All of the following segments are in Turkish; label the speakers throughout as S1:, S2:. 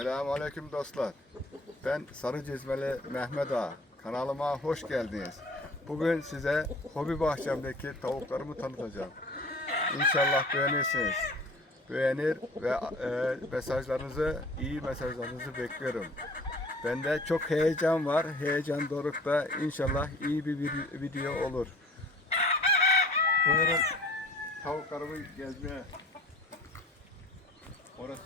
S1: Selamun Aleyküm dostlar. Ben Sarı Cizmeli Mehmet Ağa. Kanalıma hoş geldiniz. Bugün size hobi bahçemdeki tavuklarımı tanıtacağım. İnşallah beğenirsiniz. Beğenir ve e, mesajlarınızı, iyi mesajlarınızı bekliyorum. Bende çok heyecan var. Heyecan dorukta. İnşallah iyi bir vid- video olur. Buyurun tavuklarımı gezmeye. Orası.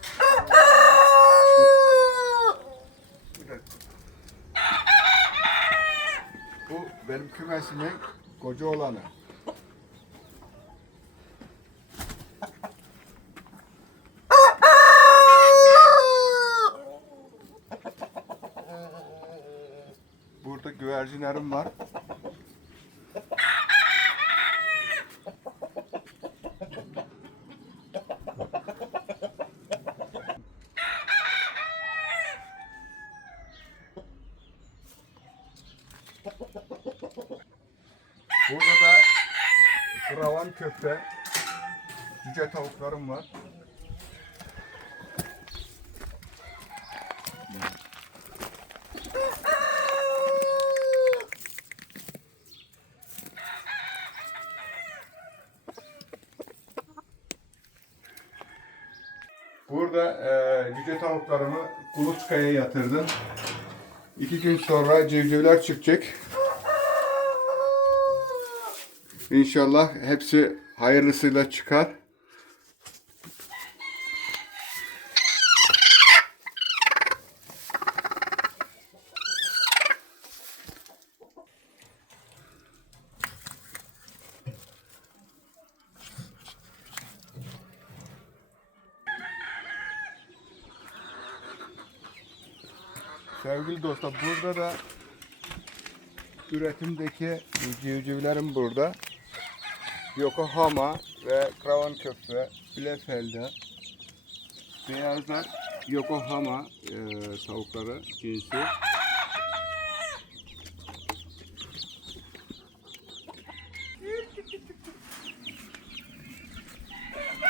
S1: Bir dakika. Bu benim kümesimin koca olanı. Burada güvercinlerim var. Burada da kravan köfte, cüce tavuklarım var. Burada e, cüce tavuklarımı kuluçkaya yatırdım. İki gün sonra civcivler çıkacak. İnşallah hepsi hayırlısıyla çıkar. Sevgili dostlar burada da üretimdeki civcivlerim burada. Yokohama ve Kravan köfte, Bielefeld'e. Beyazlar Yokohama e, tavukları cinsi.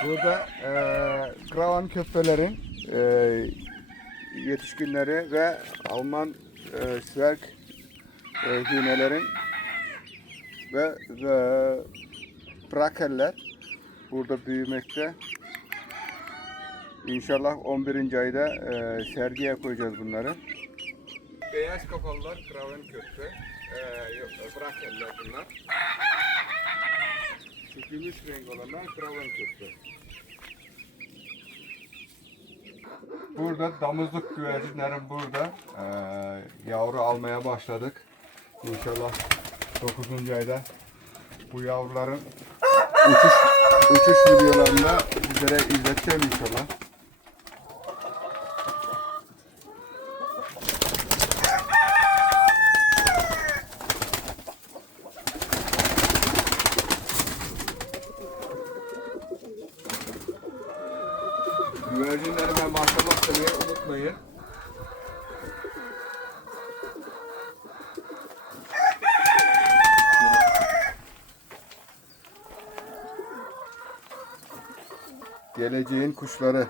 S1: Burada e, Kravan köftelerin e, yetişkinleri ve Alman e, Zwerg e, hünelerin ve, ve Brakeller burada büyümekte. İnşallah 11. ayda e, sergiye koyacağız bunları. Beyaz kafalılar kraven köfte. E, yok, Brakeller bunlar. Şu gümüş renk olanlar kraven köfte. Burada damızlık güvercinlerim burada. Ee, yavru almaya başladık. İnşallah 9. ayda bu yavruların uçuş uçuş videolarında sizlere izleteceğim inşallah. Geleceğin kuşları.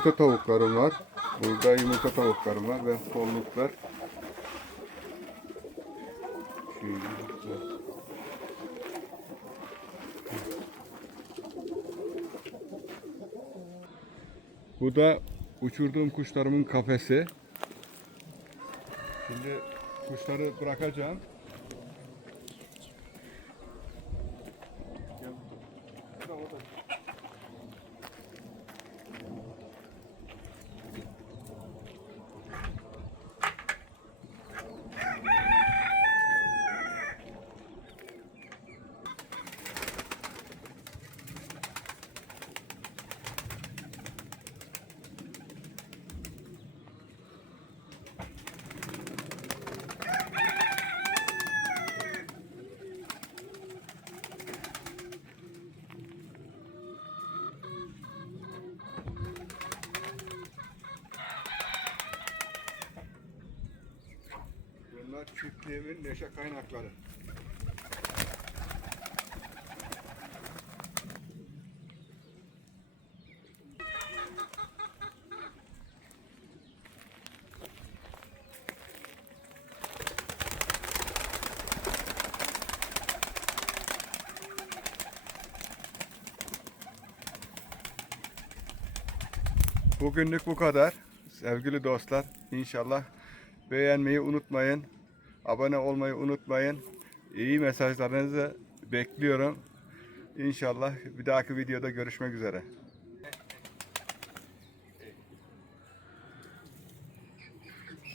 S1: Yumurta tavuklarım var. Burada yumurta tavuklarım var ve kolluklar. Bu da uçurduğum kuşlarımın kafesi. Şimdi kuşları bırakacağım. Çiftliğimin neşe kaynakları. Bugünlük bu kadar. Sevgili dostlar, inşallah beğenmeyi unutmayın. Abone olmayı unutmayın. İyi mesajlarınızı bekliyorum. İnşallah bir dahaki videoda görüşmek üzere.